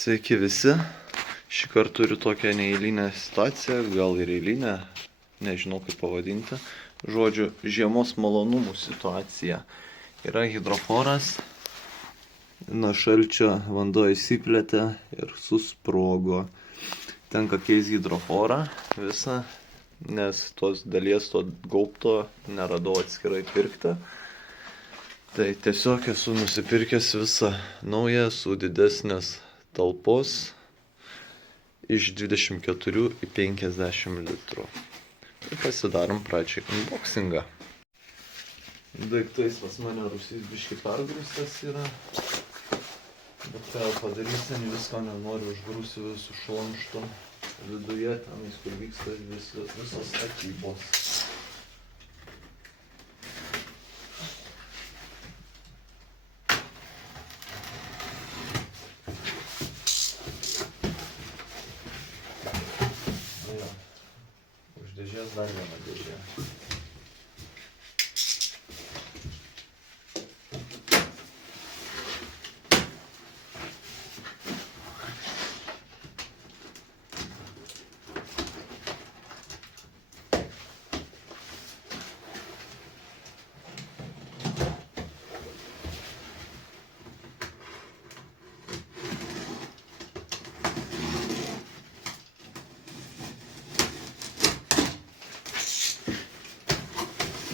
Sveiki visi. Šį kartą turiu tokią neeilinę situaciją, gal ir eilinę, nežinau kaip pavadinti. Žodžiu, žiemos malonumų situacija. Yra hidroforas, nuo šalčio vanduo įsiplėtė ir susprogo. Tenka keisti hidroforą visą, nes tos dalies to gaubto neradau atskirai pirkti. Tai tiesiog esu nusipirkęs visą naują su didesnės talpos iš 24 į 50 litrų. Tai pasidarom pradžiai unboxingą. Daiktais pas mane rūsys biškį pergrūstas yra. Bet ką padarysim, visko nenoriu, užgrūsiu visų šlamštų viduje, tenais kur vyksta visos statybos. Už dėžės dar viena dėžė.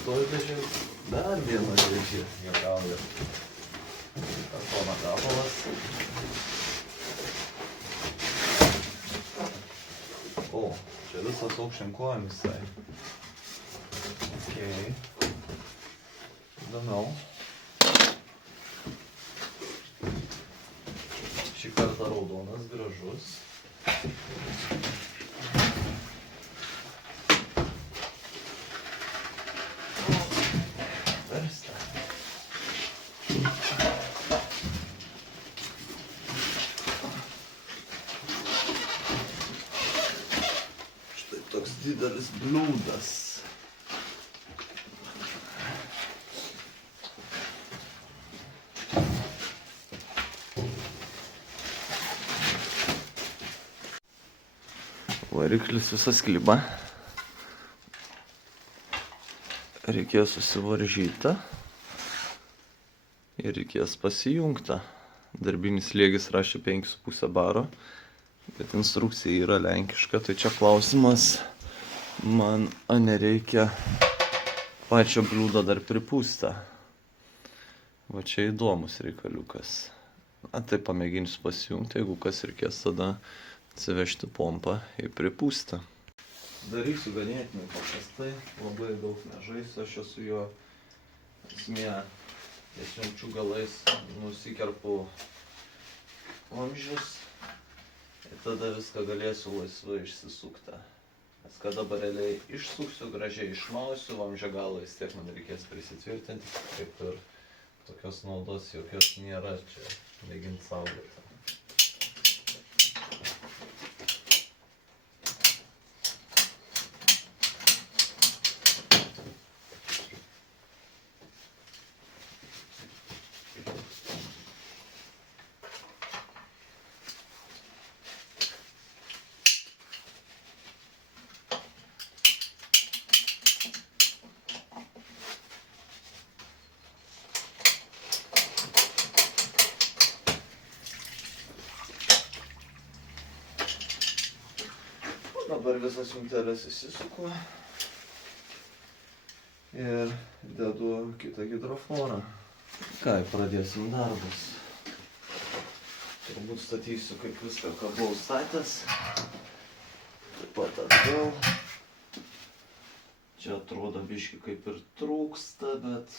Toj dėžė dar viena dėžė, juokauja. Kartono gabalas. O, čia visas aukštyn kojom visai. Okei. Įdomiau. Šį kartą raudonas, gražus. Štai toks didelis bliūdas. Variklis visas kliba. Reikėjo susivaržyti ir reikės pasijungti. Darbinis slėgis rašė 5,5 baro, bet instrukcija yra lenkiška, tai čia klausimas, man nereikia pačio bliūdo dar pripūsti. Va čia įdomus reikaliukas. Tai pamėginsiu pasijungti, jeigu kas reikės tada atsivežti pompą ir pripūsti. Darysiu ganėtinai paprastai, labai daug nežaisiu, aš esu jo esmė, tiesiog galais nusikerpu vamzdžius ir tada viską galėsiu laisvai išsisukti. Nes kada bareliai išsuksiu, gražiai išmausiu, vamzdžio galais tiek man reikės prisitvirtinti, kaip ir tokios naudos jokios nėra čia mėginti saugoti. Dabar visas jungteles įsisuku ir dedu kitą hidroforą. Ką, pradėsim darbus. Turbūt statysiu kaip viską, ką buvau statęs. Taip pat atgal. Čia atrodo biškį kaip ir trūksta, bet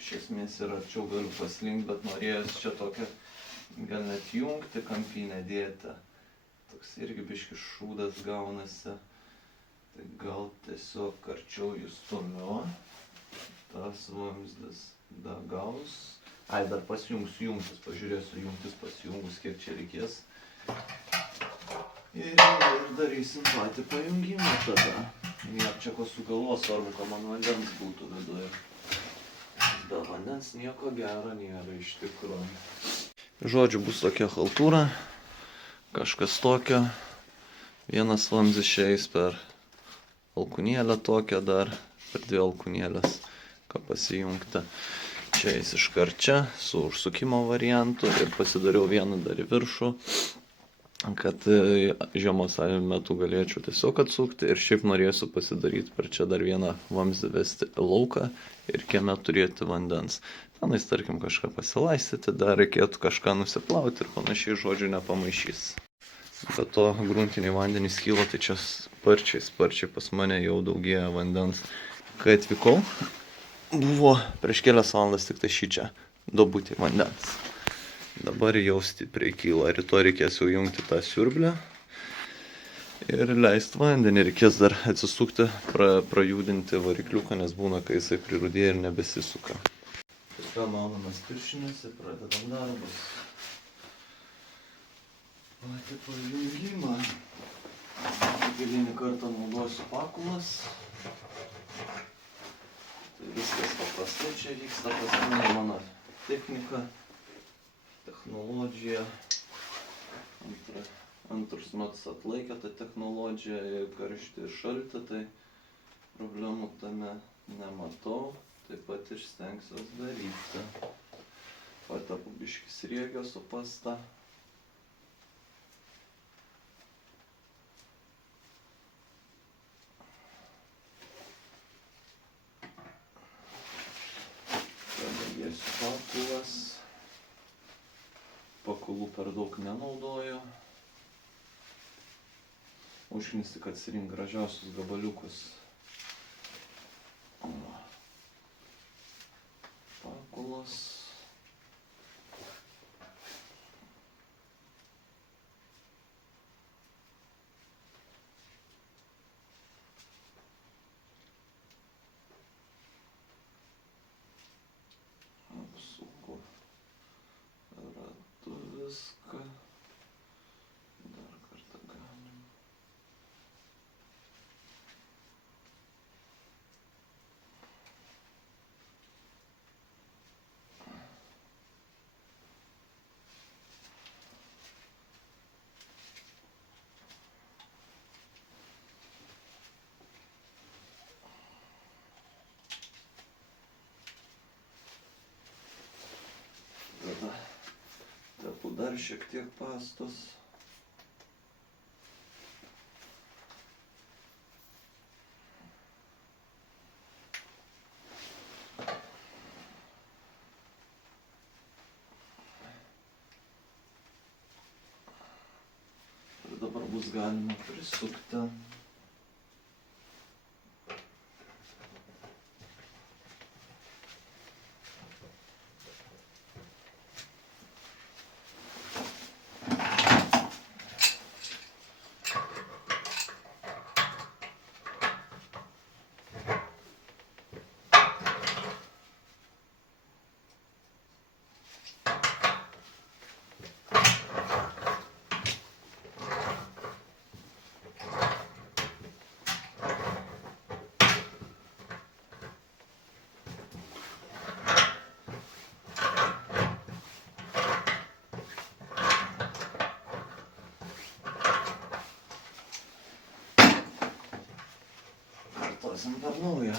iš esmės ir arčiau galiu paslinkt, bet norėjus čia tokią gal net jungti kampinę dėti. Toks irgi biškį šūdas gaunasi. Tai gal tiesiog arčiau jų stumiu. Tas vamzdis gaus. Dar pasijungsiu jungtis, pažiūrėsiu jungtis pasijungus, kiek čia reikės. Ir darysim patį pajungimą tada. Niek čia ko sugalvos, svarbu, kad man vandens būtų viduje. Be vandens nieko gero nėra iš tikrųjų. Žodžiu, bus tokia chaltūra, kažkas tokio. Vienas vamzdis išeis per alkūnėlę tokią dar, per 2 alkūnėlės, ką pasijungti. Čia eis iškart čia, su užsukimo variantu ir pasidariau vieną dar į viršų, kad žiemos metu galėčiau tiesiog atsukti ir šiaip norėsiu pasidaryti per čia dar vieną vamzdį vesti lauką ir kieme turėti vandens. Tenais, tarkim, kažką pasilaistyti, dar reikėtų kažką nusiplauti ir panašiai, žodžiu, nepamaišys. Be to, gruntiniai vandenys kyla, tai čia sparčiai pas mane jau daugėja vandens. Kai atvykau, buvo prieš kelias valandas tik tai šičia duobutė vandens. Dabar jau stipriai kyla, rytoj reikės jau jungti tą siurblę ir leisti vandenį. Reikės dar atsisukti, prajudinti varikliuką, nes būna, kai jisai prirudėja ir nebesisuka. Ir vėl maunamas piršinės ir pradedam darbus. Patį pajungimą. Eilinį kartą naudosiu pakulas. Tai viskas paprastai čia vyksta pas mane, mano technika, technologija. Antrus metus atlaikė tą technologiją, karštį ir šaltį, tai problemų tame nematau. Taip pat ir stengsiuos daryti. Patepu biškį sriegio su pasta. Pakulas. Pakulų per daug nenaudoju. Užknisti, kad atsirink gražiausius gabaliukus. Pakulas. Apsuku ratu viską. Dar kartą galim. Tada tepu dar šiek tiek pastos. Ir dabar bus galima prisukti. Kartosim per naują.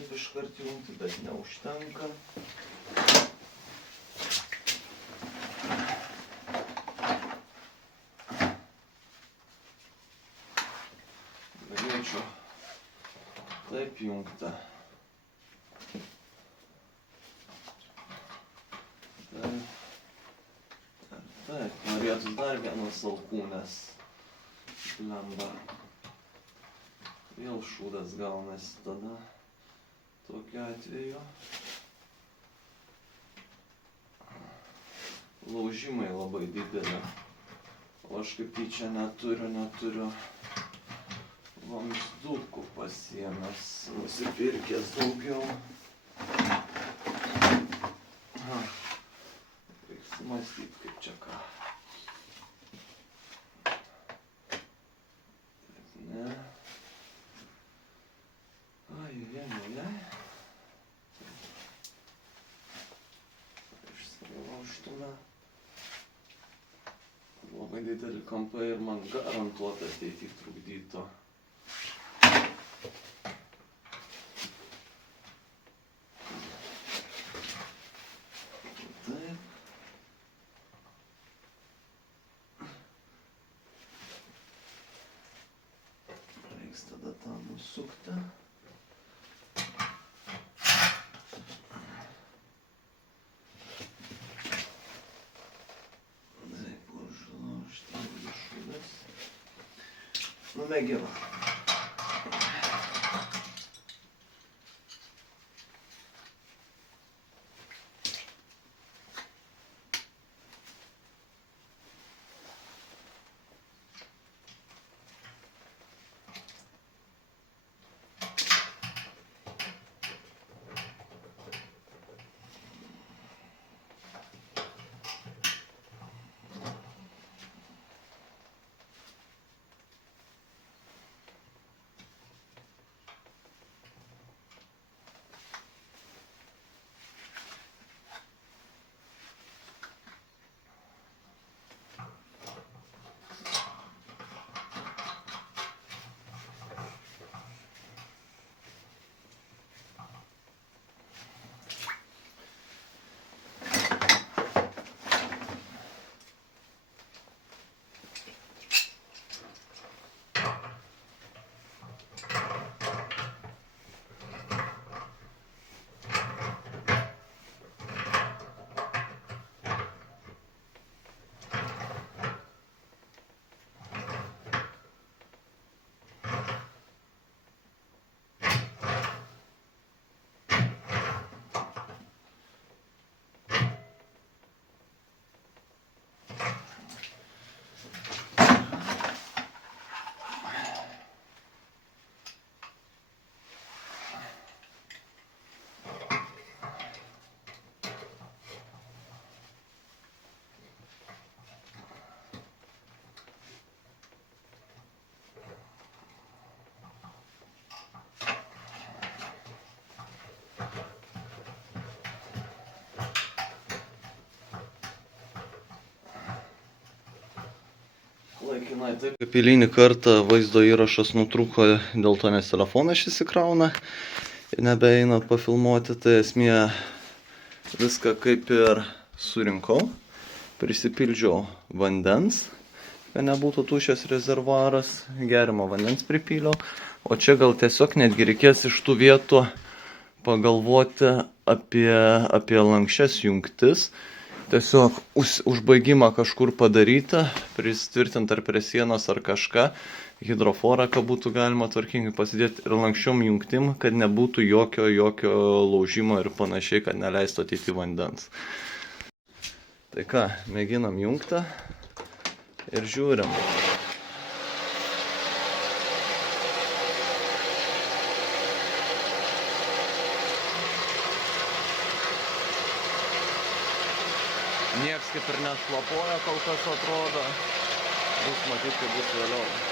taip iškart jungti, bet neužtenka. Galėčiau taip jungti. Taip, norėtų dar vienas alkūnės. Blemba. Vėl šūdas gaunasi tada. Tokiu atveju. Laužimai labai didelė. O aš kaip tyčia neturiu vamzdukų pasiėmęs, nusipirkęs daugiau. Reiks mąstyt, kaip čia ką. Ne. Ai. Išsilaužtume. Labai didelį kampą ir man garantuota ateity trukdyto. Reiks tada tą nusukti. Taip, užlaužti viršūnes. Numėginam. Laikinai taip. Kaip eilinį kartą vaizdo įrašas nutrūko dėl to, nes telefonas įsikrauna ir nebeeina pafilmuoti. Tai esmė, viską kaip ir surinkau, prisipildžiau vandens, kad nebūtų tuščias rezervuaras, geriamo vandens pripyliau. O čia gal tiesiog netgi reikės iš tų vietų pagalvoti apie lanksčias jungtis. Tiesiog užbaigimą kažkur padaryti, pristvirtinti ar prie sienos ar kažką, hidroforą, kad būtų galima tvarkingai pasidėti ir lanksčiom jungtim, kad nebūtų jokio laužimo ir panašiai, kad neleistų ateiti vandens. Tai ką, mėginam jungtą ir žiūrim. Nieks kaip ir nešlapoja, kol kas atrodo. Bus matyti, kaip bus vėliau.